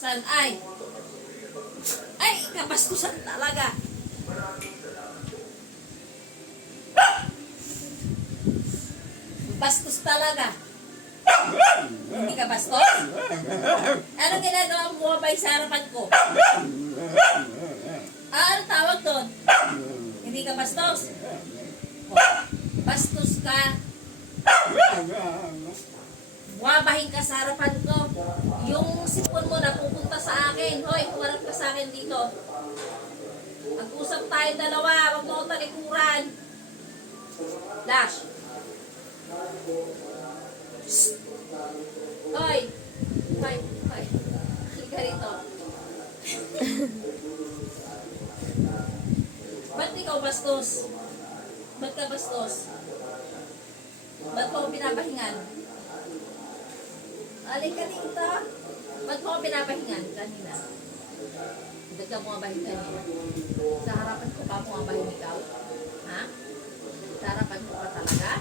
Saan ay? Ay, kabastusan talaga. Bastos talaga. Hindi ka bastos? Ano ginagawa mo bumabay sa harapan ko? Ano tawag doon? Hindi ka bastos? Bastos ka. Bumabahin ka sa harapan ko. Yung sipon mo na pupunta sa akin. Hoy, humarap ka sa akin dito. Mag-usap tayo dalawa. Huwag mo akong talikuran. Dash. Shhh. Hoy. Hoy. Hoy. Halika rito. Ba't ikaw bastos? Ba't ka bastos? Ba't mo ako pinapahingan? Halika dito. Ba't mo ako pinapahingan kanina? Ba't ka bumabahin kanina? Sa harapan ko pa bumabahin ikaw? Ha? Sa harapan ko pa talaga?